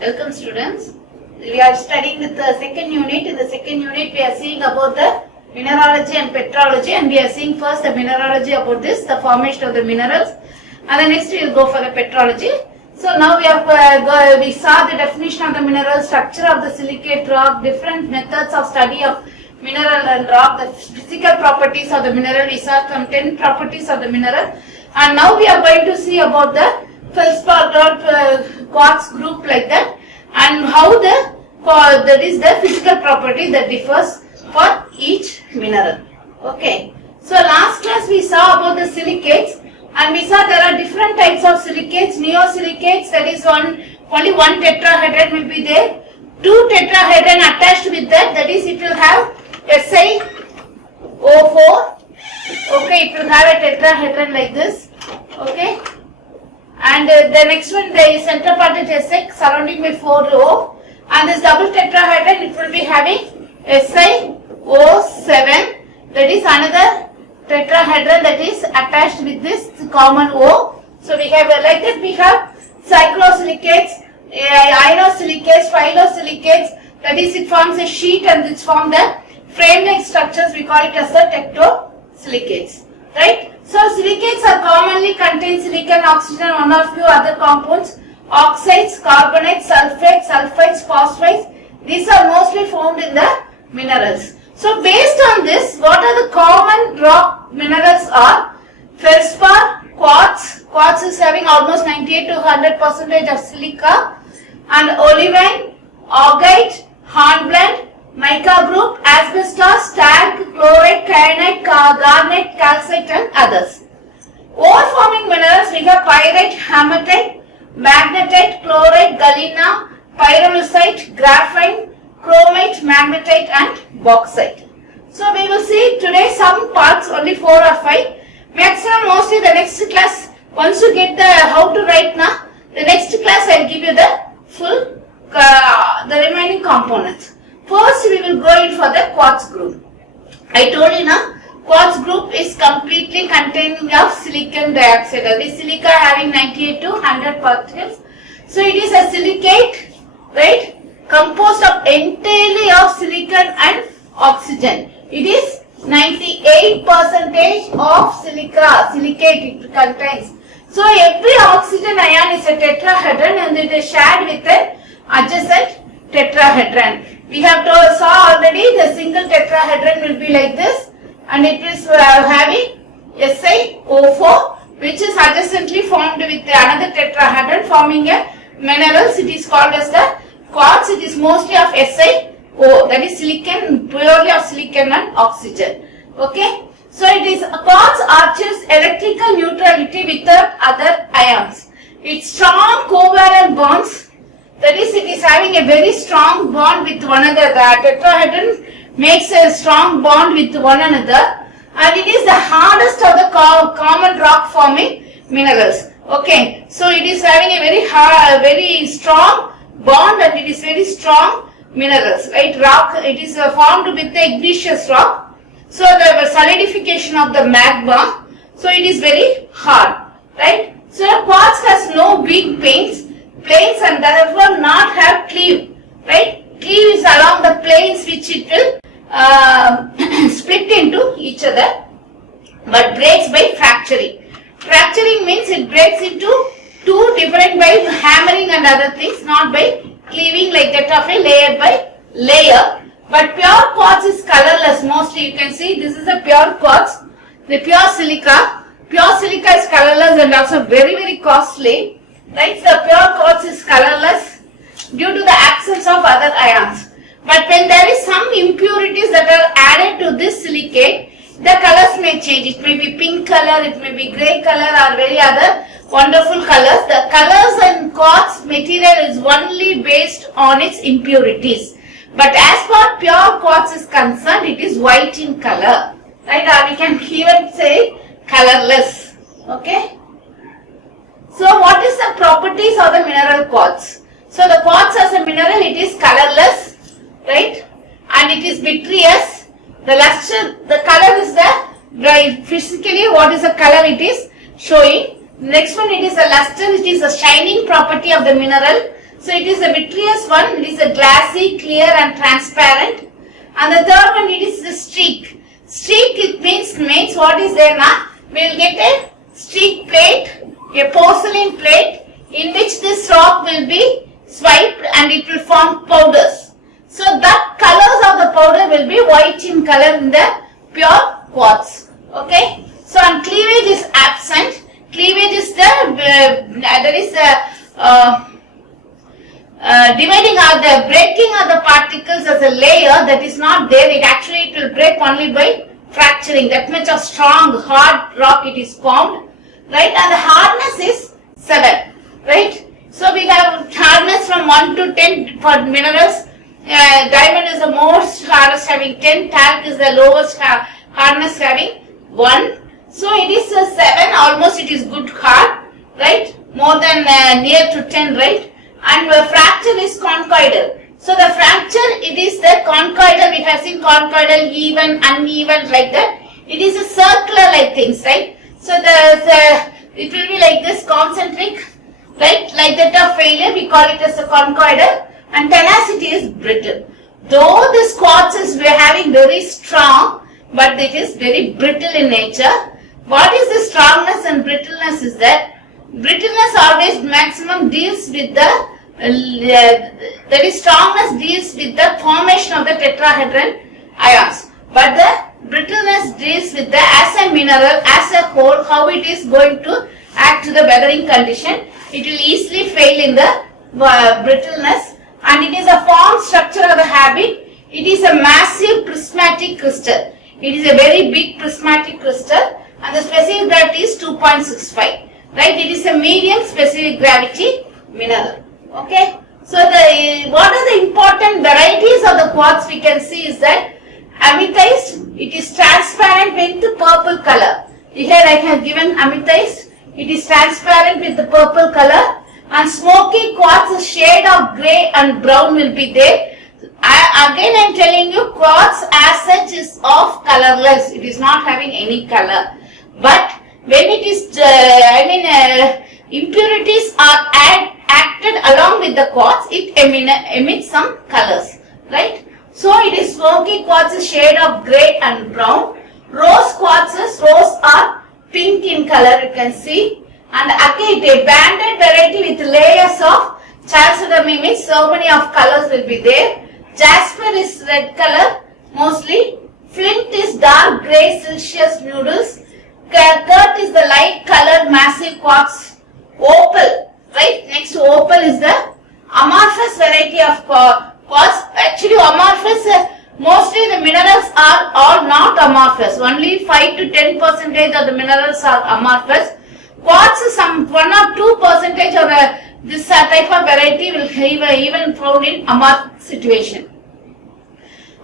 Welcome students. We are studying with the second unit. In the second unit we are seeing about the mineralogy and petrology, and we are seeing first the mineralogy about this, the formation of the minerals, and then next we will go for the petrology. So now we have we saw the definition of the mineral, structure of the silicate rock, different methods of study of mineral and rock, the physical properties of the mineral. We saw some 10 properties of the mineral, and now we are going to see about the feldspar quartz group like that, and how that is the physical property that differs for each mineral. Okay. So last class we saw about the silicates, and we saw there are different types of silicates. Neosilicates, that is only one tetrahedron will be there. Two tetrahedron attached with that, that is it will have SiO4. Okay, it will have a tetrahedron like this. Okay. And the next one, the center part is Si surrounding by 4O, and this double tetrahedron it will be having SiO7, that is another tetrahedron that is attached with this common O. So we have like that, we have cyclosilicates, ionosilicates, phyllosilicates, that is it forms a sheet and it forms the frame-like structures. We call it as the tectosilicates, right? So silicates are commonly contain silicon, oxygen, one or few other compounds, oxides, carbonates, sulfates, phosphates. These are mostly found in the minerals. So based on this, what are the common rock minerals are? Feldspar, quartz. Quartz is having almost 98 to 100% of silica, and olivine, augite, hornblende, mica group, asbestos, slag, chlorite, kyanite, garnet, calcite and others. Ore forming minerals we have pyrite, hematite, magnetite, chlorite, galena, pyrolusite, graphite, chromite, magnetite and bauxite. So we will see today some parts, only 4 or 5. Maximum mostly the next class, once you get the how to write now, the next class I will give you the full the remaining components. First we will go in for the quartz group. I told you now, quartz group is completely containing of silicon dioxide. That is silica having 98 to 100 particles. So it is a silicate, right, composed of entirely of silicon and oxygen. It is 98% of silicate it contains. So every oxygen ion is a tetrahedron and it is shared with an adjacent tetrahedron. We have saw already the single tetrahedron will be like this, and it is having SiO4, which is adjacently formed with another tetrahedron forming a minerals. It is called as the quartz. It is mostly of SiO, that is silicon, purely of silicon and oxygen. Okay. So it is quartz achieves electrical neutrality without other ions. Its strong covalent bonds, that is it is having a very strong bond with one another. The tetrahedron makes a strong bond with one another, and it is the hardest of the common rock forming minerals. Okay, so it is having a very strong bond, and it is very strong minerals, right? Rock, it is formed with the igneous rock. So the solidification of the magma, so it is very hard, right? So quartz has no weak planes and therefore not have cleave, right? Cleave is along the planes which it will split into each other, but breaks by fracturing. Fracturing means it breaks into two different by hammering and other things, not by cleaving like that of a layer by layer. But pure quartz is colorless. Mostly you can see this is a pure quartz. The pure silica is colorless and also very costly. Right, the pure quartz is colorless due to the absence of other ions. But when there is some impurities that are added to this silicate, the colors may change. It may be pink color, it may be grey color or very other wonderful colors. The colors in quartz material is only based on its impurities. But as far pure quartz is concerned, it is white in color. Right, or we can even say colorless. Okay. So what is the properties of the mineral quartz? So the quartz as a mineral, it is colorless, right? And it is vitreous. The luster, the color is the physically what is the color it is showing. Next one, it is a luster, it is a shining property of the mineral. So it is a vitreous one, it is a glassy, clear and transparent. And the third one, it is the streak. Streak, it means what is there now? We will get a streak plate, a porcelain plate in which this rock will be swiped and it will form powders. So that colors of the powder will be white in color in the pure quartz. Okay. So and cleavage is absent. Cleavage is dividing out the breaking of the particles as a layer that is not there. It will break only by fracturing. That much of strong hard rock it is formed, right? And the hardness is 7, right? So we have hardness from 1 to 10 for minerals. Diamond is the most hardest having 10. Talc is the lowest hardness having 1. So it is a 7. Almost it is good hard, right? More than near to 10, right? And fracture is conchoidal. So the fracture, it is the conchoidal. We have seen conchoidal, even, uneven, like that. It is a circular like things, right? So it will be like this, concentric, right? Like that of failure, we call it as a conchoidal. And tenacity is brittle. Though this quartz is having very strong, but it is very brittle in nature. What is the strongness and brittleness is that brittleness always maximum deals with the strongness deals with the formation of the tetrahedron ions, but the brittleness deals with the as a mineral, as a whole, how it is going to act to the weathering condition. It will easily fail in the brittleness, and it is a form structure of the habit. It is a massive prismatic crystal. It is a very big prismatic crystal, and the specific gravity is 2.65. Right? It is a medium specific gravity mineral. Okay. So what are the important varieties of the quartz we can see is that amethyst, it is transparent with the purple color. Here I have given amethyst. It is transparent with the purple color, and smoky quartz, a shade of grey and brown will be there. Again I am telling you, quartz as such is of colorless. It is not having any color. But when it is, impurities are acted along with the quartz, it emits some colors, right? So it is smoky quartz, a shade of grey and brown. Rose quartzes, rose are pink in color, you can see. And agate, a banded variety with layers of chalcedony, means so many of colors will be there. Jasper is red color mostly. Flint is dark grey silicious noodles. Kurt is the light colored massive quartz. Opal, right? Next to opal is the amorphous variety of quartz. Actually amorphous, mostly the minerals are all not amorphous. Only 5 to 10% of the minerals are amorphous. Quartz is some 1 or 2% of this type of variety will even found in amorphous situation.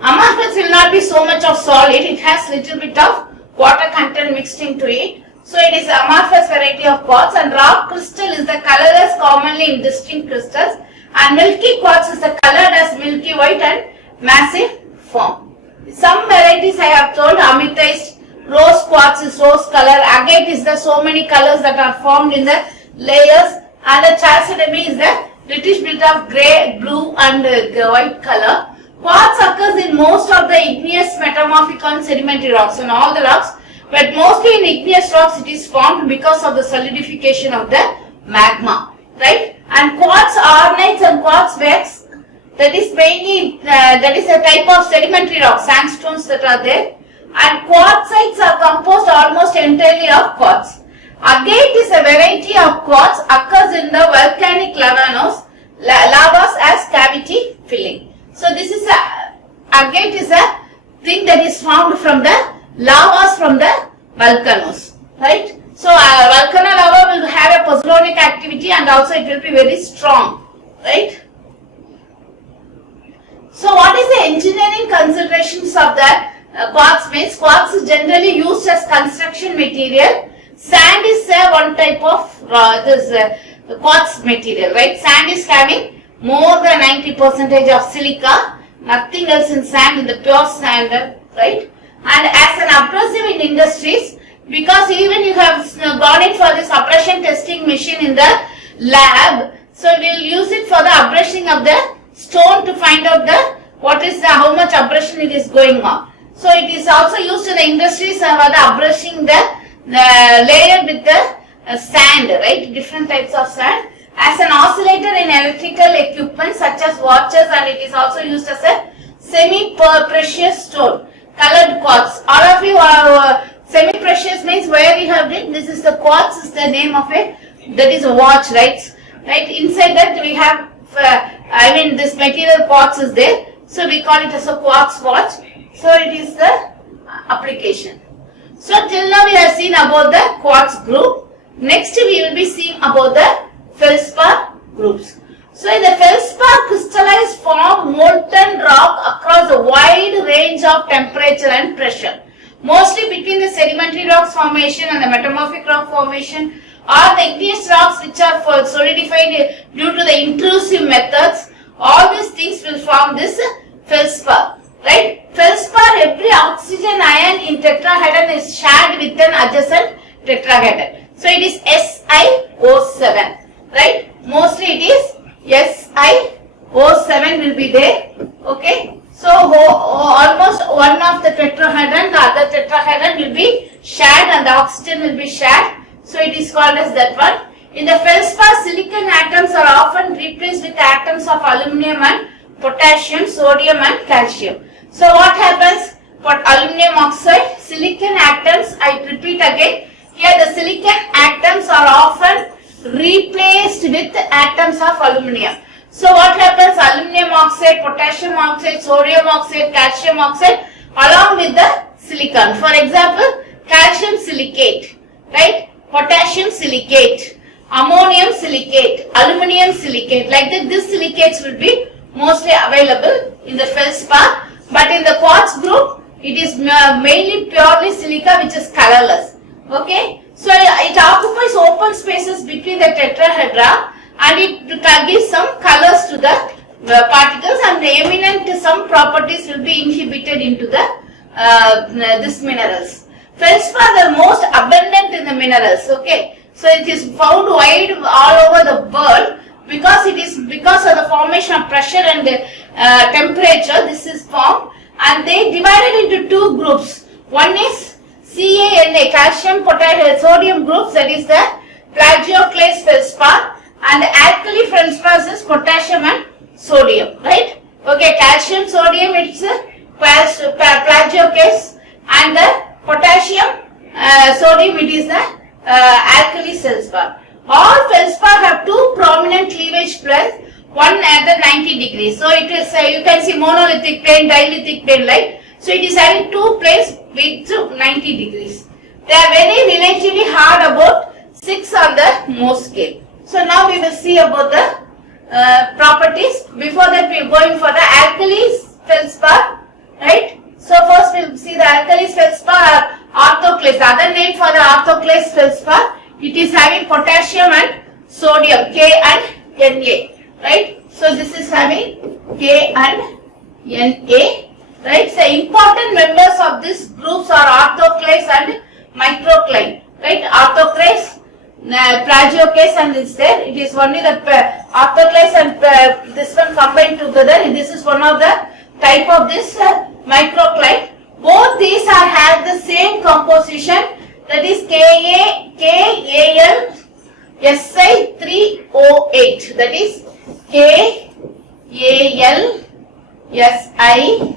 Amorphous will not be so much of solid. It has little bit of water content mixed into it. So it is amorphous variety of quartz, and rock crystal is the colorless commonly in distinct crystals, and milky quartz is the colored as milky white and massive form. Some varieties I have told, amethyst, rose quartz is rose color, agate is the so many colors that are formed in the layers, and the chalcedony is the little bit of grey, blue and white color. Quartz occurs in most of the igneous, metamorphic and sedimentary rocks, and all the rocks, but mostly in igneous rocks it is formed because of the solidification of the magma, right? And quartz ornites and quartz wax, that is mainly, that is a type of sedimentary rock, sandstones that are there, and quartzites are composed almost entirely of quartz. Agate is a variety of quartz, occurs in the volcanic lavas as cavity filling. So this is agate is a thing that is formed from the lavas from the volcanoes, right? So volcano lava will have a pozzolanic activity, and also it will be very strong, right? So what is the engineering considerations of the quartz means? Quartz is generally used as construction material. Sand is one type of quartz material, right? Sand is having more than 90% of silica, nothing else in sand, in the pure sand, right? And as an abrasive in industries, because even you have gone in for this abrasion testing machine in the lab, So we will use it for the abrasing of the stone to find out how much abrasion it is going on. So it is also used in the industries for the abrasing the layer with the sand, right? Different types of sand. As an oscillator in electrical equipment such as watches, and it is also used as a semi-precious stone, colored quartz. All of you are semi-precious means where we have it. This is the quartz, is the name of it. That is a watch, right? Right. Inside that we have, this material quartz is there. So we call it as a quartz watch. So it is the application. So till now we have seen about the quartz group. Next we will be seeing about the feldspar groups. So in the feldspar crystallized form molten rock across a wide range of temperature and pressure. Mostly between the sedimentary rocks formation and the metamorphic rock formation, or the igneous rocks which are solidified due to the intrusive methods. All these things will form this feldspar. Right? Feldspar, every oxygen ion in tetrahedron is shared with an adjacent tetrahedron. So it is SiO7. Right? Mostly it is SiO7 will be there. Okay? So almost one of the tetrahedron, the other tetrahedron will be shared and the oxygen will be shared. So it is called as that one. In the feldspar, silicon atoms are often replaced with atoms of aluminum and potassium, sodium and calcium. So what happens for aluminum oxide? Silicon atoms, I repeat again, here the silicon atoms are often replaced with atoms of aluminum. So what happens? Aluminum oxide, potassium oxide, sodium oxide, calcium oxide along with the silicon. For example, calcium silicate, right? Potassium silicate, ammonium silicate, aluminum silicate. Like that, these silicates will be mostly available in the feldspar. But in the quartz group, it is mainly purely silica which is colorless. Okay. So it occupies open spaces between the tetrahedra and it gives some colors to the particles, and the eminent some properties will be inhibited into the these minerals. Feldspar are most abundant in the minerals. Okay. So it is found wide all over the world because of the formation of pressure and temperature. This is formed, and they divided into two groups. One is CaNa, calcium, potassium, sodium groups, that is the plagioclase feldspar, and the alkali feldspar is potassium and sodium, right? Okay, calcium, sodium, it's plagioclase, and the potassium, sodium, it is the alkali feldspar. All feldspar have two prominent cleavage planes, one at the 90 degrees. So it is, you can see monolithic plane, dilithic plane, right? So it is having two planes with 90 degrees. They are very relatively hard, about 6 on the Mohs scale. So now we will see about the properties. Before that we are going for the alkali feldspar, right? So first we will see the alkali feldspar orthoclase. The other name for the orthoclase feldspar, it is having potassium and sodium, K and Na, right? So this is having K and Na, right? So important members of these groups are orthoclase and microcline, right? Orthoclase, plagioclase, and is there. It is only the orthoclase and this one combined together. This is one of the type of this microcline. Both these have the same composition, that is KAL Si3O8. That is KAL Si,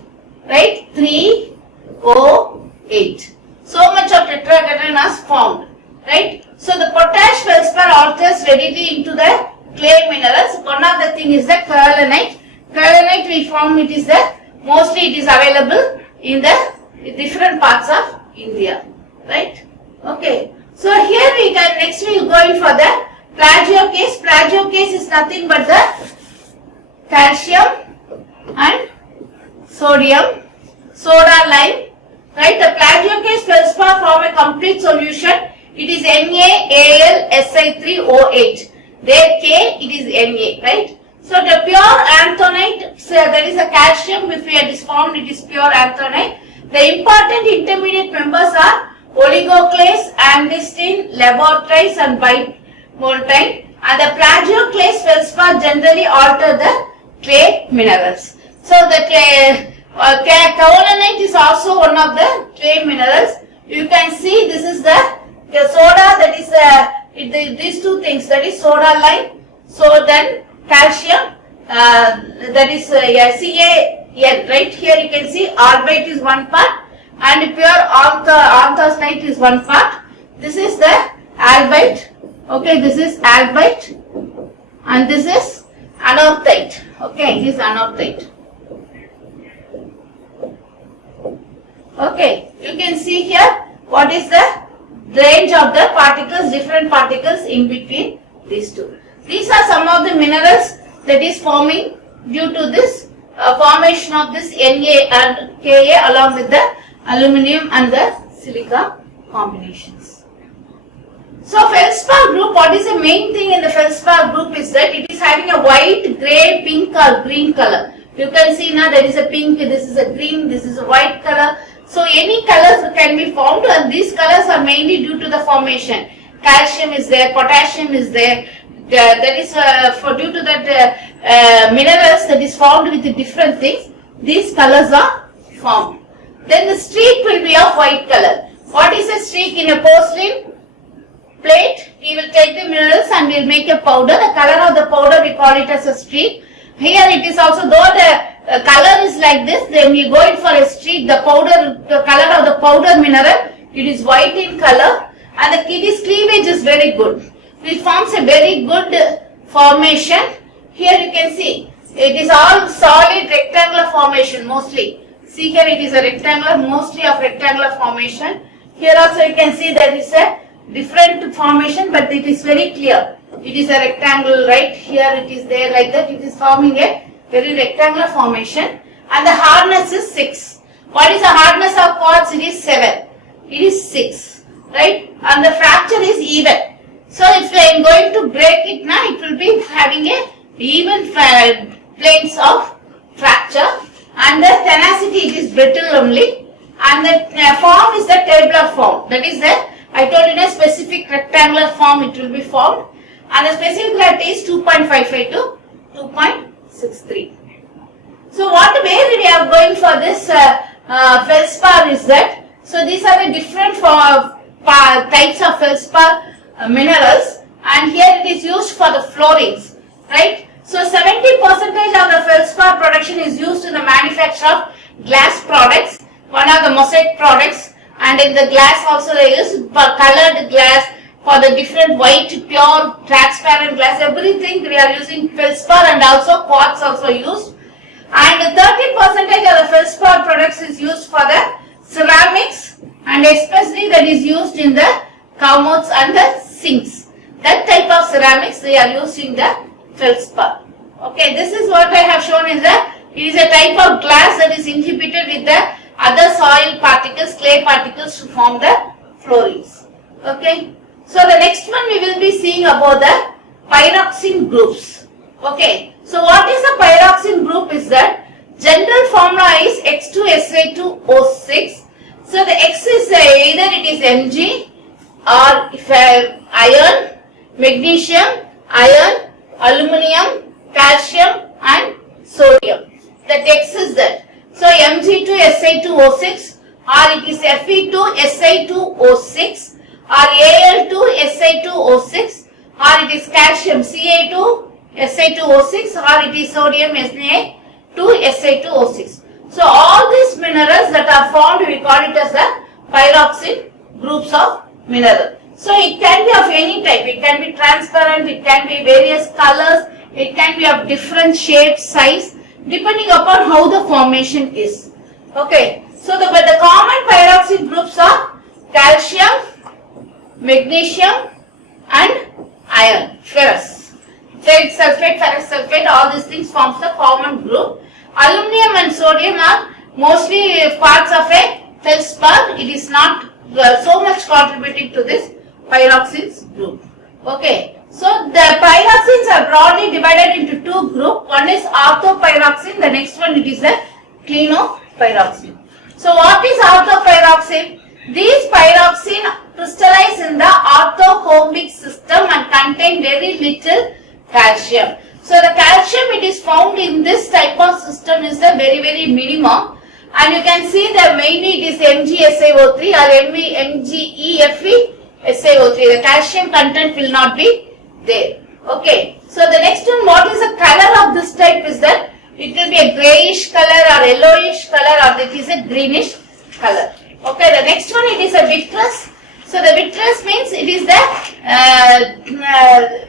right, 3O8. So much of tetrahedron is formed, right? So the potash feldspar alters readily into the clay minerals. One of the thing is the kaolinite. Kaolinite we form, it is the mostly it is available in the different parts of India, right? Okay. So here we can next we will go in for the plagioclase. Plagioclase is nothing but the calcium and sodium, soda lime, right? The plagioclase feldspar form a complete solution. It is NaAlSi3O8. There K, it is Na, right? So the pure anthracite, so that is a calcium. If it is formed, it is pure anthracite. The important intermediate members are oligoclase, andesite, laboratories and bimoltine. and the plagioclase feldspar generally alter the clay minerals. So the kaolinite is also one of the clay minerals. You can see this is the soda, that is these two things, that is soda lime. So then calcium, that is CaN, right? Here you can see albite is one part and pure anthracite is one part. This is the albite. Okay, this is albite and this is anorthite. Okay, this is anorthite. Okay, you can see here what is the range of the particles, different particles in between these two. These are some of the minerals that is forming due to this formation of this Na and Ka along with the aluminum and the silica combinations. So feldspar group, what is the main thing in the feldspar group is that it is having a white, grey, pink or green color. You can see now there is a pink, this is a green, this is a white color. So any colors can be formed and these colors are mainly due to the formation. Calcium is there, potassium is there. That is due to that minerals that is formed with the different things. These colors are formed. Then the streak will be of white color. What is a streak in a porcelain plate? We will take the minerals and we will make a powder. The color of the powder we call it as a streak. Here it is also, though the color is like this, then we go in for a streak. The powder, the color of the powder mineral, it is white in color and its cleavage is very good. It forms a very good formation. Here you can see, it is all solid rectangular formation mostly. See here it is a rectangular, mostly of rectangular formation. Here also you can see there is a different formation, but it is very clear. It is a rectangle, right? Here it is there like that. It is forming a very rectangular formation. And the hardness is 6. What is the hardness of quartz? It is 7. It is 6. Right? And the fracture is even. So if I am going to break it now, it will be having a even planes of fracture. And the tenacity, it is brittle only. And the form is the tabular form. That is the, I told you in a specific rectangular form it will be formed. And the specific gravity is 2.55 to 2.63. So what way we are going for this feldspar is that, so these are the different types of feldspar minerals, and here it is used for the floorings, right? So 70% of the feldspar production is used in the manufacture of glass products, one of the mosaic products, and in the glass also they use for colored glass, for the different white, pure, transparent glass, everything we are using feldspar and also quartz also used. And 30% of the feldspar products is used for the ceramics and especially that is used in the commodes and the sinks. That type of ceramics they are using the feldspar. Okay, this is what I have shown is that it is a type of glass that is inhibited with the other soil particles, clay particles to form the floorings. Okay. So the next one we will be seeing about the pyroxene groups. Okay. So what is a pyroxene group is that general formula is X2Si2O6. So the X is either it is Mg or if iron, magnesium, iron, aluminium, calcium and sodium. That X is that. So Mg2Si2O6 or it is Fe2Si2O6 or Al2Si2O6 or it is calcium Ca2Si2O6 or it is sodium Na2Si2O6. So all these minerals that are formed we call it as the pyroxene groups of mineral. So it can be of any type, it can be transparent, it can be various colors, it can be of different shape, size depending upon how the formation is. Okay, so but the common pyroxene groups are calcium, magnesium and iron, ferrous. Ferric sulfate, ferrous sulfate, all these things forms the common group. Aluminium and sodium are mostly parts of a feldspar. It is not so much contributing to this pyroxenes group. Okay, so the pyroxenes are broadly divided into two groups. One is orthopyroxene, the next one it is a clinopyroxene. So what is orthopyroxene? These pyroxene crystallize in the orthorhombic system and contain very little calcium. So the calcium it is found in this type of system is the very minimum, and you can see that mainly it is MgSiO3 or MgEFeSiO3. The calcium content will not be there. Okay. So the next one, what is the color of this type is that it will be a grayish color or yellowish color, or it is a greenish color. Okay. The next one, it is a vitreous. So the vitreous means it is the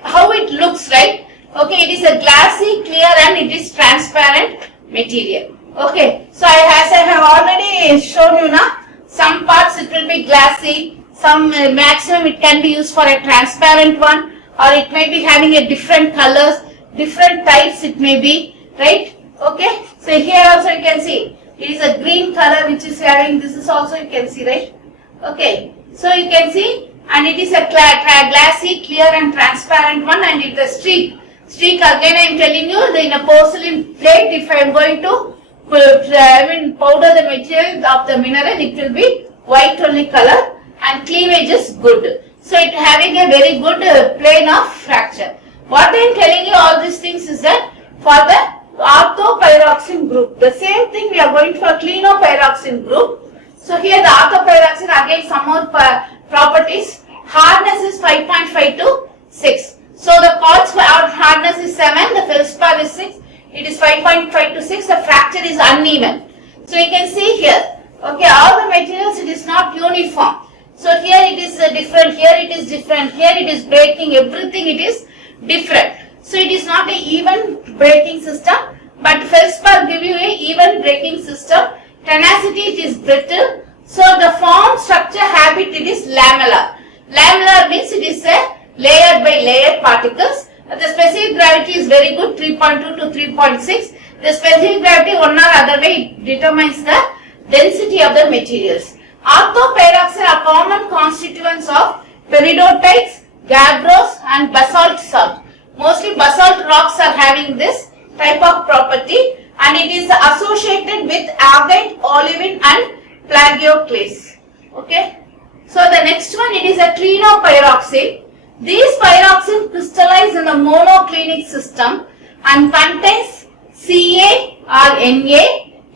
how it looks, right? Okay, it is a glassy, clear and it is transparent material. Okay, so as I have already shown you now, some parts it will be glassy, some maximum it can be used for a transparent one, or it may be having a different colors, different types it may be, right? Okay, so here also you can see, it is a green color which is having, this is also you can see, right? Okay, so you can see, and it is a glassy, clear and transparent one, and it is a streak. Streak again I am telling you, in a porcelain plate, if I am going to powder the material of the mineral, it will be white only color and cleavage is good. So it having a very good plane of fracture. What I am telling you all these things is that for the orthopyroxene group, the same thing we are going for clinopyroxene group. So here the orthopyroxene again some more properties. Hardness is 5.5 to 6. So the quartz hardness is 7, the feldspar is 6, it is 5.5 to 6, the fracture is uneven. So you can see here, okay, all the materials it is not uniform. So here it is different, here it is different, here it is breaking, everything it is different. So it is not an even breaking system, but feldspar give you a even breaking system. Tenacity it is brittle. So the form, structure, habit it is lamellar. Lamellar means it is a layer by layer particles. The specific gravity is very good, 3.2 to 3.6. The specific gravity one or other way determines the density of the materials. Orthopyroxene are common constituents of peridotites, gabbros and basalt salt. Mostly basalt rocks are having this type of property, and it is associated with agate, olivine and plagioclase. Okay. So the next one, it is a clinopyroxene. These pyroxene crystallize in the monoclinic system and contains Ca or Na,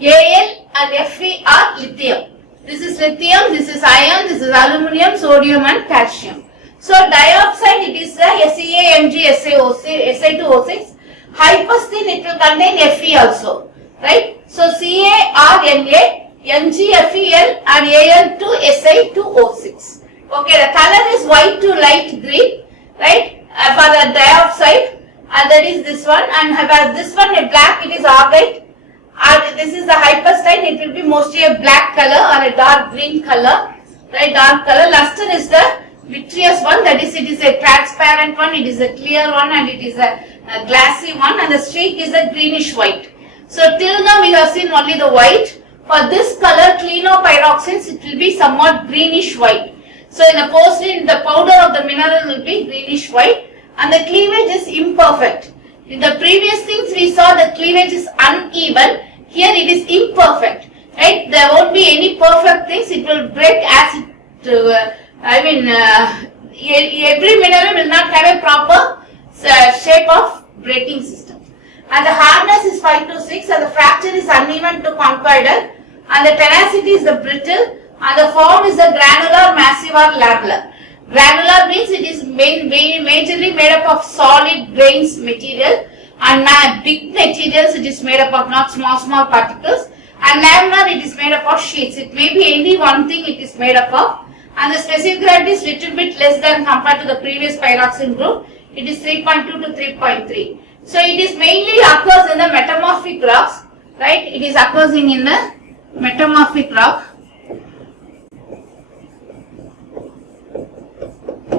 Al and Fe or lithium. This is lithium, this is iron, this is aluminium, sodium and calcium. So dioxide it is the Si2O6. Hypersthene it will contain Fe also, right? So Ca or Na, MgFeL and Al2Si2O6. Okay, the color is white to light green, right? For the dioxide, and that is this one, and this one a black, it is agate, and this is the hypersthene, it will be mostly a black color or a dark green color, right? Dark color. Luster is the vitreous one, that is, it is a transparent one, it is a clear one, and it is a glassy one, and the streak is a greenish white. So till now we have seen only the white. For this color, clinopyroxenes, it will be somewhat greenish white. So in the porcelain, the powder of the mineral will be greenish white, and the cleavage is imperfect. In the previous things we saw the cleavage is uneven. Here it is imperfect, right? There won't be any perfect things. It will break as it. Every mineral will not have a proper shape of breaking system. And the hardness is 5 to 6, and the fracture is uneven to conchoidal, and the tenacity is the brittle. And the form is the granular, massive or lamellar. Granular means it is majorly made up of solid grains material, and big materials it is made up of not small particles, and lamellar it is made up of sheets. It may be any one thing it is made up of, and the specific gravity is little bit less than compared to the previous pyroxene group. It is 3.2 to 3.3. So it is mainly occurs in the metamorphic rocks, right? It is occurring in the metamorphic rock.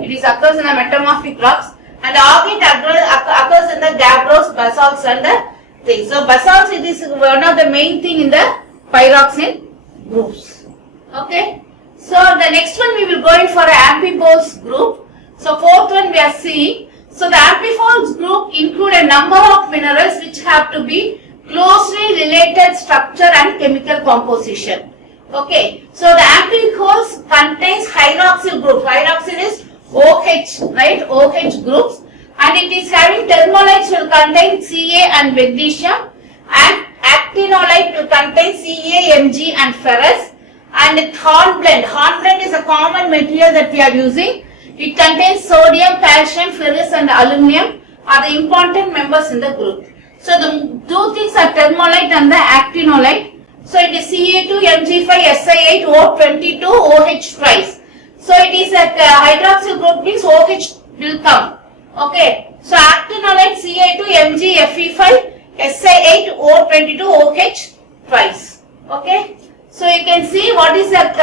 It is occurs in the metamorphic rocks, and the agate occurs in the gabbros, basalts and the things. So basalts it is one of the main thing in the pyroxene groups. Okay. So the next one we will go in for amphibole group. So fourth one we are seeing. So the amphibole group include a number of minerals which have to be closely related structure and chemical composition. Okay, so the alcohols contains hydroxyl group. Hydroxyl is OH, right? OH groups, and it is having thermolytes will contain Ca and magnesium, and actinolite will contain Ca, Mg and ferrous, and hornblende. Hornblende is a common material that we are using. It contains sodium, calcium, ferrous and aluminum are the important members in the group. So the two things are thermolite and the actinolite. So it is Ca2, Mg5, Si8, O22, OH twice. So it is a hydroxyl group means OH will come. Okay. So actinolite Ca2, Mg, Fe5, Si8, O22, OH twice. Okay. So you can see what is the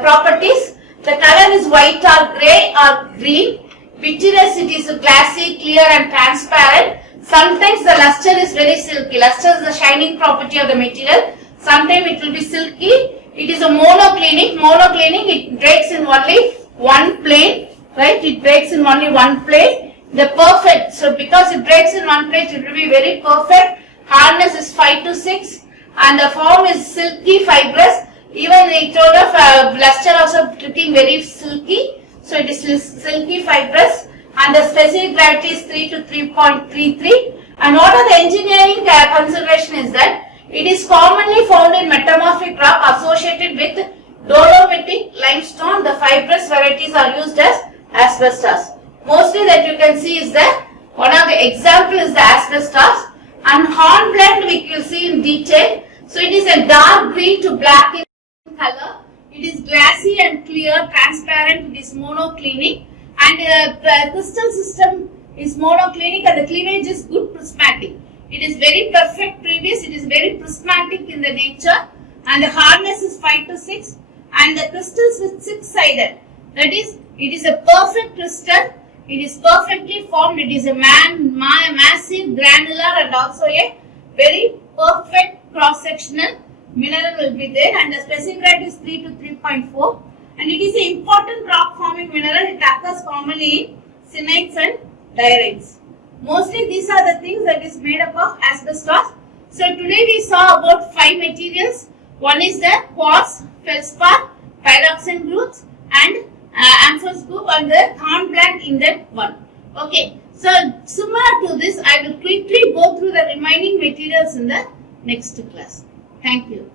properties. The color is white or grey or green. Vitreous, it is glassy, clear and transparent. Sometimes the luster is very silky. Luster is the shining property of the material. Sometimes it will be silky. It is a monoclinic. Monoclinic, it breaks in only one plane. Right? It breaks in only one plane. The perfect. So because it breaks in one plane, it will be very perfect. Hardness is 5 to 6. And the form is silky, fibrous. Even the tone of luster also looking very silky. So it is silky, fibrous. And the specific gravity is 3 to 3.33. And what are the engineering consideration is that it is commonly found in metamorphic rock associated with dolomitic limestone. The fibrous varieties are used as asbestos. Mostly that you can see is that one of the example is the asbestos, and hornblende we will see in detail. So it is a dark green to black in color. It is glassy and clear, transparent. It is monoclinic, and the crystal system is monoclinic, and the cleavage is good prismatic. It is very perfect previous. It is very prismatic in the nature, and the hardness is 5 to 6, and the crystals is 6-sided. That is, it is a perfect crystal. It is perfectly formed. It is a massive, granular, and also a very perfect cross-sectional mineral will be there, and the specific gravity is 3 to 3.4, and it is an important rock-forming mineral. It occurs commonly in syenites and diorites. Mostly these are the things that is made up of asbestos. So today we saw about 5 materials. One is the quartz, feldspar, pyroxene groups, and amorphous group, and the hornblende in that one. Okay. So similar to this, I will quickly go through the remaining materials in the next class. Thank you.